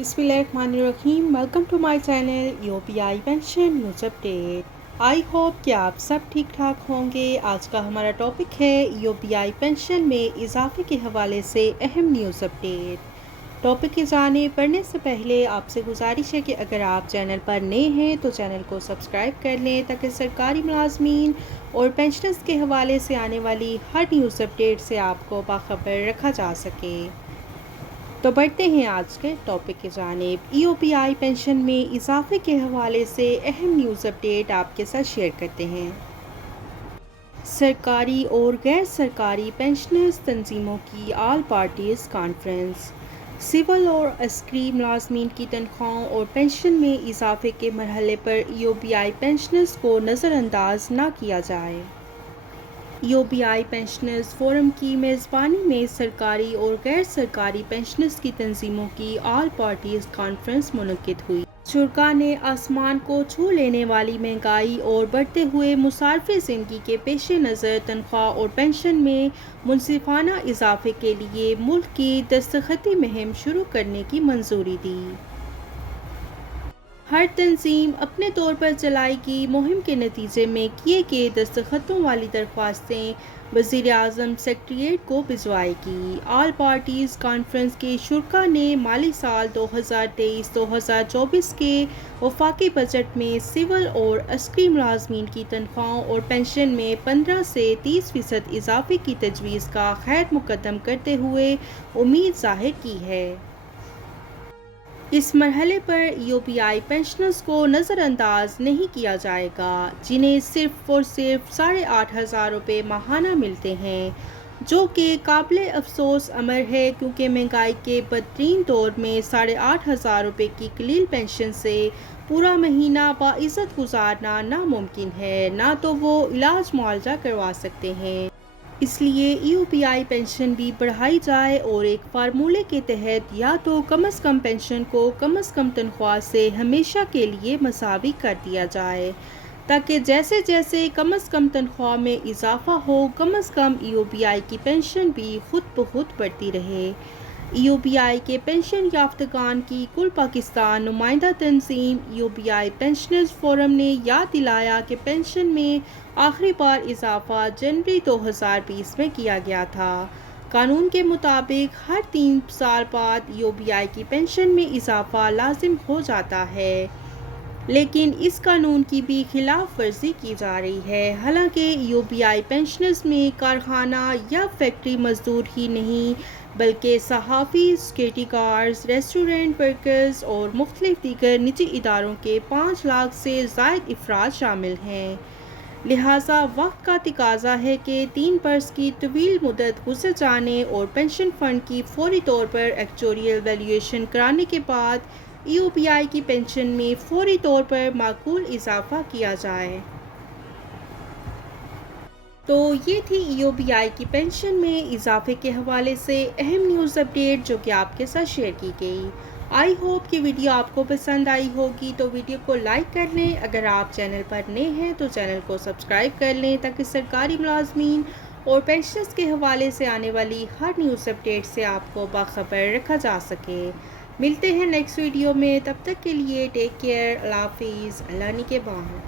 बिस्मिल्लाहिर्रहमानिर्रहीम। Welcome to my channel UPI pension news update. I hope कि आप सब ठीक ठाक होंगे। आज का हमारा टॉपिक है यूपीआई पेंशन में इजाफे के हवाले से अहम न्यूज़ अपडेट। टॉपिक की जानिब पढ़ने से पहले आपसे गुजारिश है कि अगर आप चैनल पर नए हैं तो चैनल को सब्सक्राइब कर लें ताकि सरकारी मुलाजमीन और पेंशनर्स के हवाले से आने वाली हर न्यूज़ अपडेट से आपको बाखबर रखा जा सके। तो बढ़ते हैं आज के टॉपिक की जानिब। ईओपीआई पेंशन में इजाफे के हवाले से अहम न्यूज़ अपडेट आपके साथ शेयर करते हैं। सरकारी और गैर सरकारी पेंशनर्स तंजीमों की ऑल पार्टीज़ कॉन्फ्रेंस। सिविल और अस्करी मुलाजमीन की तनख्वाहों और पेंशन में इजाफे के मरहले पर ईओपीआई पेंशनर्स को नज़रअंदाज न किया जाए। ईओपीआई पेंशनर्स फोरम की मेज़बानी में सरकारी और गैर सरकारी पेंशनर्स की तंजीमों की ऑल पार्टीज़ कॉन्फ्रेंस मुनक्किद हुई। शुरा ने आसमान को छू लेने वाली महंगाई और बढ़ते हुए मुसारफे ज़िंदगी के पेश नज़र तनख्वाह और पेंशन में मुनसिफाना इजाफे के लिए मुल्क की दस्तखती मुहिम शुरू करने की मंजूरी दी। हर तंजीम अपने तौर पर चलाएगी। मुहिम के नतीजे में किए गए दस्तखतों वाली दरख्वास्तें वज़ीर-ए-आज़म सेक्रेटेरिएट को भिजवाएगी। ऑल पार्टीज़ कॉन्फ्रेंस के शुरा ने माली साल 2023-2024 के वफाकी बजट में सिविल और अस्करी मुलाजमीन की तनख्वाहों और पेंशन में 15 से 30% इजाफे की तजवीज़ का खैर मुकद्दम करते हुए उम्मीद जाहिर की है। इस मरहले पर ईओपीआई पेंशनर्स को नज़रअंदाज नहीं किया जाएगा, जिन्हें सिर्फ और सिर्फ 8,500 रुपये माहाना मिलते हैं, जो कि काबिल अफसोस अमर है क्योंकि महंगाई के बदतरीन दौर में 8,500 रुपये की कलील पेंशन से पूरा महीना बाइज़्ज़त गुजारना नामुमकिन है। ना तो वो इलाज मुआवजा करवा सकते हैं। इसलिए ईओपीआई पेंशन भी बढ़ाई जाए और एक फार्मूले के तहत या तो कम से कम पेंशन को कम से कम तनख्वाह से हमेशा के लिए मसावी कर दिया जाए, ताकि जैसे जैसे कम से कम तनख्वाह में इजाफा हो कम से कम ईओपीआई की पेंशन भी खुद ब खुद बढ़ती रहे। ईओपीआई के पेंशन याफ्तगान की कुल पाकिस्तान नुमाइंदा तंजीम ईओपीआई पेंशनर्स फोरम ने याद दिलाया कि पेंशन में आखिरी बार इजाफा जनवरी 2020 में किया गया था। कानून के मुताबिक हर 3 साल बाद ईओपीआई की पेंशन में इजाफा लाजिम हो जाता है, लेकिन इस कानून की भी खिलाफ वर्जी की जा रही है। हालांकि ईओपीआई पेंशनर्स में कारखाना या फैक्ट्री मजदूर ही नहीं बल्कि सहाफ़ी, सिक्योरिटी गार्ड्स, रेस्टोरेंट वर्कर्स और मुख्तलिफ दीगर निजी इदारों के 5 लाख से ज़ायद अफराद शामिल हैं। लिहाजा वक्त का तकाजा है कि 3 बरस की तवील मुद्दत गुजर जाने और पेंशन फ़ंड की फौरी तौर पर एक्चुरियल वैल्यूएशन कराने के बाद ईओपीआई की पेंशन में फौरी तौर पर माकूल इजाफा किया जाए। तो ये थी ईओपीआई की पेंशन में इजाफे के हवाले से अहम न्यूज़ अपडेट जो कि आपके साथ शेयर की गई। आई होप कि वीडियो आपको पसंद आई होगी, तो वीडियो को लाइक कर लें। अगर आप चैनल पर नए हैं तो चैनल को सब्सक्राइब कर लें ताकि सरकारी मुलाजमीन और पेंशनर्स के हवाले से आने वाली हर न्यूज़ अपडेट से आपको बाखबर रखा जा सके। मिलते हैं नेक्स्ट वीडियो में, तब तक के लिए टेक केयर, अल्लाह हाफिज़, अल्लाह निगहबान।